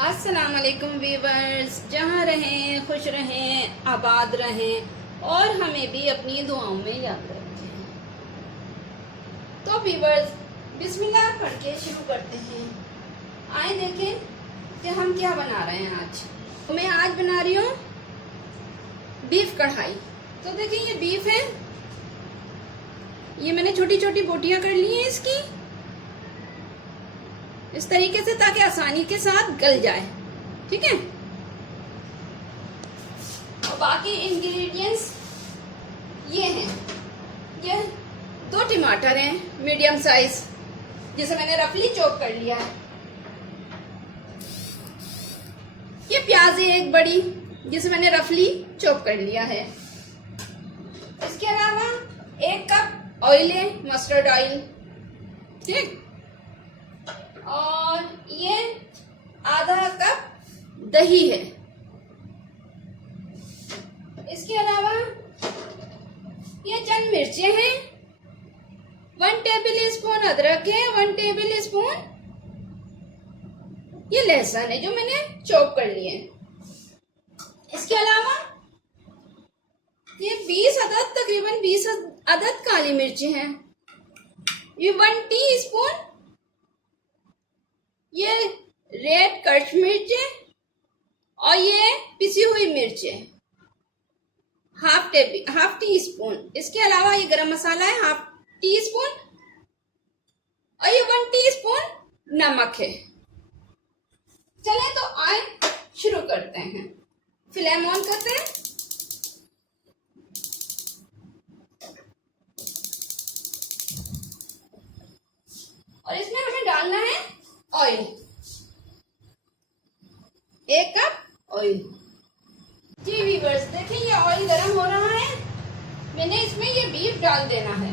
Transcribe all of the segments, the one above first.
अस्सलाम वालेकुम वीवर्स, जहाँ रहें खुश रहें, आबाद रहें और हमें भी अपनी दुआओं में याद रखें। तो वीवर्स, बिस्मिल्लाह पढ़ के शुरू करते हैं। आए देखें कि हम क्या बना रहे हैं आज। तो मैं आज बना रही हूँ बीफ कढ़ाई। तो देखिए ये बीफ है, ये मैंने छोटी छोटी बोटियां कर ली हैं इसकी, इस तरीके से, ताकि आसानी के साथ गल जाए। ठीक है। और बाकी इंग्रेडिएंट्स ये हैं। ये 2 टमाटर हैं मीडियम साइज, जिसे मैंने रफली चॉप कर लिया है। ये प्याज है 1 बड़ी, जिसे मैंने रफली चॉप कर लिया है। इसके अलावा 1 कप ऑयल है, मस्टर्ड ऑयल। ठीक। और ये आधा कप दही है। इसके अलावा ये चंद मिर्चें हैं, 1 टेबल स्पून अदरक है, 1 टेबल स्पून ये लहसुन है जो मैंने चॉप कर लिए। इसके अलावा ये 20 अदद, तकरीबन 20 अदद काली मिर्ची हैं। ये 1 टीस्पून ये रेड कट मिर्च है, और ये पिसी हुई मिर्च है, हाफ टी स्पून। इसके अलावा ये गरम मसाला है, हाफ टी स्पून, और ये 1 टीस्पून नमक है। चले तो आए शुरू करते हैं। फ्लेम ऑन करते हैं। और इसमें हमें डालना है ऑयल, 1 कप ऑयल। जी वीवर्स, देखिए ये ऑयल गर्म हो रहा है, मैंने इसमें ये बीफ डाल देना है।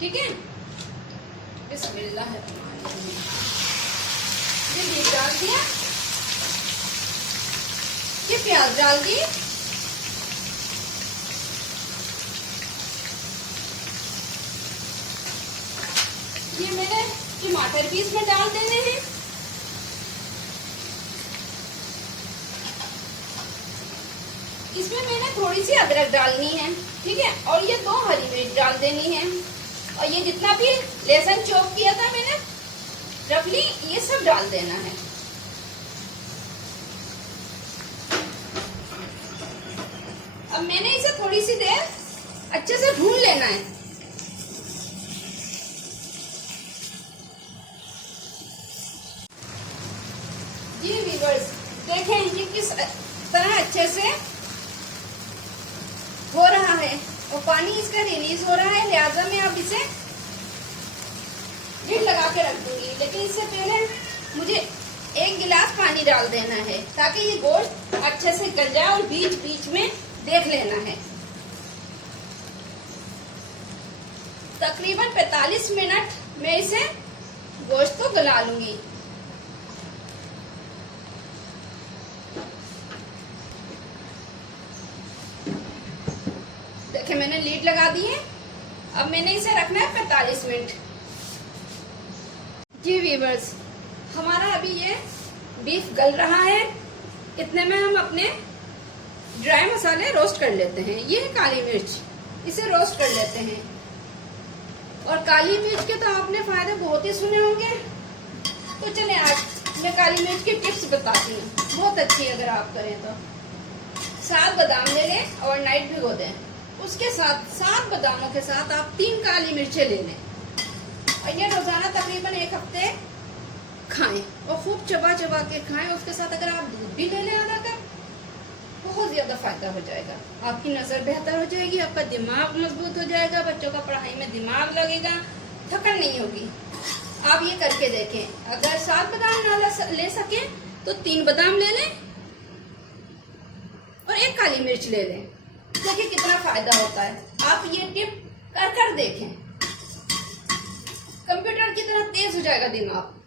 ठीक है। बिस्मिल्लाह, ये बीफ डाल दिया, ये प्याज डाल दी, ये मैंने टमाटर भी इसमें डाल देने हैं। इसमें मैंने थोड़ी सी अदरक डालनी है। ठीक है। और ये 2 हरी मिर्च डाल देनी है, और ये जितना भी लहसुन चॉप किया था मैंने रफली, ये सब डाल देना है। अब मैंने इसे थोड़ी सी देर अच्छे से भून लेना है। जी व्यूअर्स, देखें ये किस तरह अच्छे से हो रहा है, और पानी इसका रिलीज हो रहा है, लिहाजा मैं अब इसे लिड लगा के रख दूंगी। लेकिन इससे पहले मुझे 1 गिलास पानी डाल देना है, ताकि ये गोश्त अच्छे से गल जाए, और बीच बीच में देख लेना है। तकरीबन 45 मिनट मैं इसे गोश्त को गला लूंगी। देखिए मैंने लीड लगा दी है। अब मैंने इसे रखना है 45 मिनट। जी वीवर्स, हमारा अभी ये बीफ गल रहा है। इतने में हम अपने ड्राई मसाले रोस्ट कर लेते हैं। ये है काली मिर्च, इसे रोस्ट कर लेते हैं। और काली मिर्च के तो आपने फायदे बहुत ही सुने होंगे, तो चले आज मैं काली मिर्च की टिप्स बताती हूँ, बहुत अच्छी है अगर आप करें तो। 7 बादाम ले लें, ओवरनाइट भिगो दें। उसके साथ 7 बादामों के साथ आप 3 काली मिर्चें ले लें, और ये रोजाना तकरीबन 1 हफ्ते खाएं, और खूब चबा चबा के खाएं। उसके साथ अगर आप दूध भी ले लें आधा कप, बहुत ज्यादा फायदा हो जाएगा। आपकी नजर बेहतर हो जाएगी, आपका दिमाग मजबूत हो जाएगा, बच्चों का पढ़ाई में दिमाग लगेगा, थकन नहीं होगी। आप ये करके देखें। अगर 7 बादाम ना ले सके तो 3 बादाम ले लें, और 1 काली मिर्च ले लें। देखिए कितना फायदा होता है। आप ये टिप कर देखें, कंप्यूटर की तरह तेज हो जाएगा दिमाग।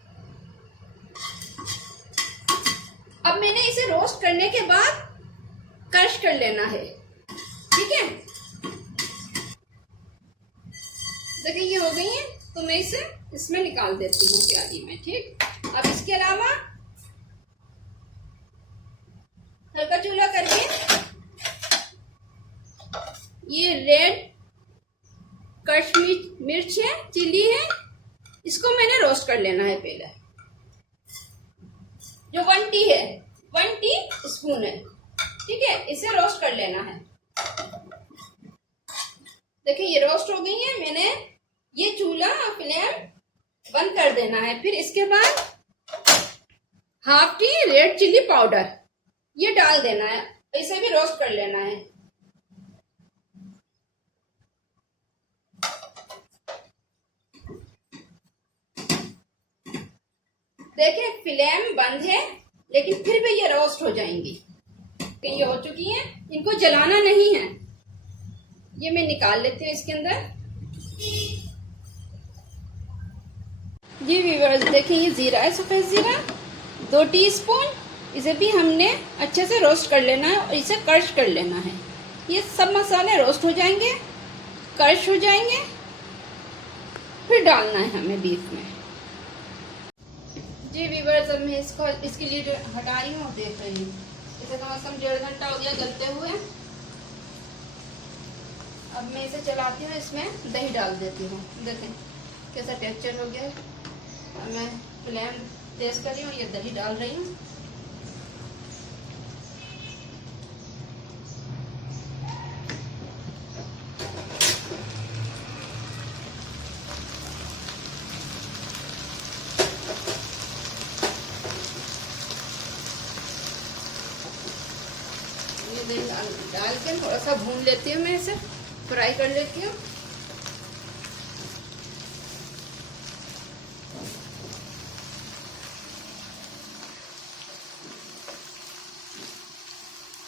अब मैंने इसे रोस्ट करने के बाद क्रश कर लेना है। ठीक है। देखिए ये हो गई है, तो मैं इसे इसमें निकाल देती हूँ प्याली में। ठीक। अब इसके अलावा हल्का चूल्हा करके ये रेड कश्मीर मिर्च है, चिली है, इसको मैंने रोस्ट कर लेना है पहले। जो 1 टी है, 1 टी स्पून है, ठीक है, इसे रोस्ट कर लेना है। देखिए ये रोस्ट हो गई है। मैंने ये चूल्हा फ्लेम बंद कर देना है। फिर इसके बाद 1/2 टी रेड चिली पाउडर ये डाल देना है, इसे भी रोस्ट कर लेना है। देखिए फ्लेम बंद है, लेकिन फिर भी ये रोस्ट हो जाएंगी। ये हो चुकी हैं, इनको जलाना नहीं है। ये मैं निकाल लेती हूँ इसके अंदर। जी व्यूअर्स, देखिए ये जीरा है, सफेद जीरा 2 टीस्पून। इसे भी हमने अच्छे से रोस्ट कर लेना है और इसे क्रश कर लेना है। ये सब मसाले रोस्ट हो जाएंगे, क्रश हो जाएंगे, फिर डालना है हमें बीफ में। जी व्यूअर्स, अब मैं इसके लिए जो हटा रही हूँ देख रही हूँ। इसे कम से कम 1.5 घंटा हो गया गलते हुए। अब मैं इसे चलाती हूँ, इसमें दही डाल देती हूँ। देखें कैसा टेक्सचर हो गया। अब मैं फ्लेम तेज कर रही हूँ, ये दही डाल रही हूँ। ये दही डाल के थोड़ा सा भून लेती हूँ, मैं इसे फ्राई कर लेती हूँ।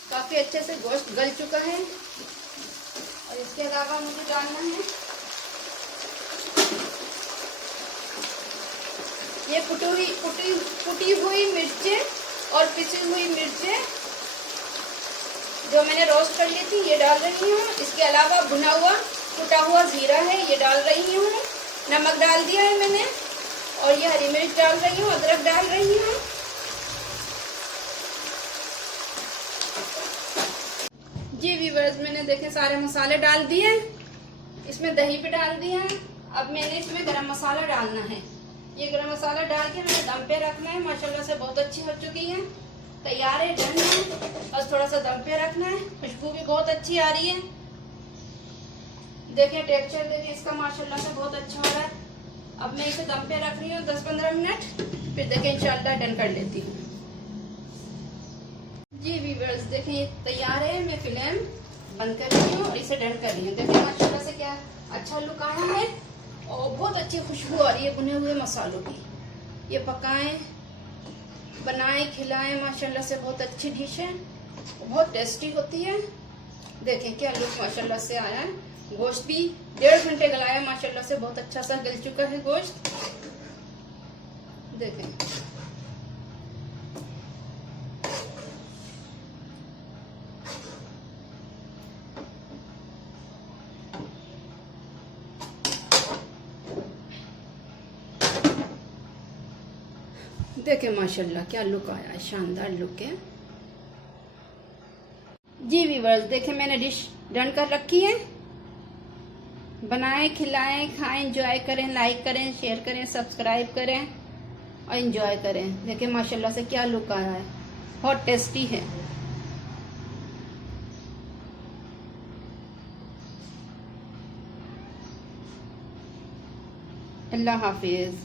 काफी अच्छे से गोश्त गल चुका है और इसके अलावा मुझे डालना है ये कुटी हुई मिर्चें और पिसी हुई मिर्चें जो मैंने रोस्ट कर ली थी, ये डाल रही हूँ। इसके अलावा भुना हुआ कुटा हुआ जीरा है, ये डाल रही हूँ। नमक डाल दिया है मैंने और ये हरी मिर्च डाल रही हूँ, अदरक डाल रही हूँ। जी व्यूअर्स, मैंने देखे सारे मसाले डाल दिए, इसमें दही भी डाल दिया है। अब मैंने इसमें गरम मसाला डालना है। ये गरम मसाला डाल के मैंने दम पे रखना है। माशाल्लाह से बहुत अच्छी हो चुकी है, तैयार है, डन है। बस थोड़ा सा दम पे रखना है। खुशबू भी बहुत अच्छी आ रही है। देखिए टेक्सचर देखिए इसका माशाल्लाह से बहुत अच्छा हो रहा है। अब मैं इसे दम पे रख रही हूँ 10-15 मिनट, फिर देखिए इंशाल्लाह डन कर लेती हूँ। जी व्यूअर्स, देखिए तैयार है। मैं फ्लेम बंद कर रही हूँ और इसे डन कर रही हूँ। देखिए माशाल्लाह से क्या अच्छा लुक आया है और बहुत अच्छी खुशबू आ रही है भुने हुए मसालों की। ये पकाएं, बनाएं, खिलाएं, माशाल्लाह से बहुत अच्छी डिश है, बहुत टेस्टी होती है। देखें क्या लुक माशाल्लाह से आया है। गोश्त भी 1.5 घंटे गलाया, माशाल्लाह से बहुत अच्छा सा गल चुका है गोश्त। देखें देखें माशाल्लाह क्या लुक आया है, शानदार लुक है। जी व्यूअर्स, देखें मैंने डिश डन कर रखी है। बनाएं, खिलाएं, खाएं, एंजॉय करें, लाइक करें, शेयर करें, सब्सक्राइब करें और एंजॉय करें। देखें माशाल्लाह से क्या लुक आया है, बहुत टेस्टी है। अल्लाह हाफिज।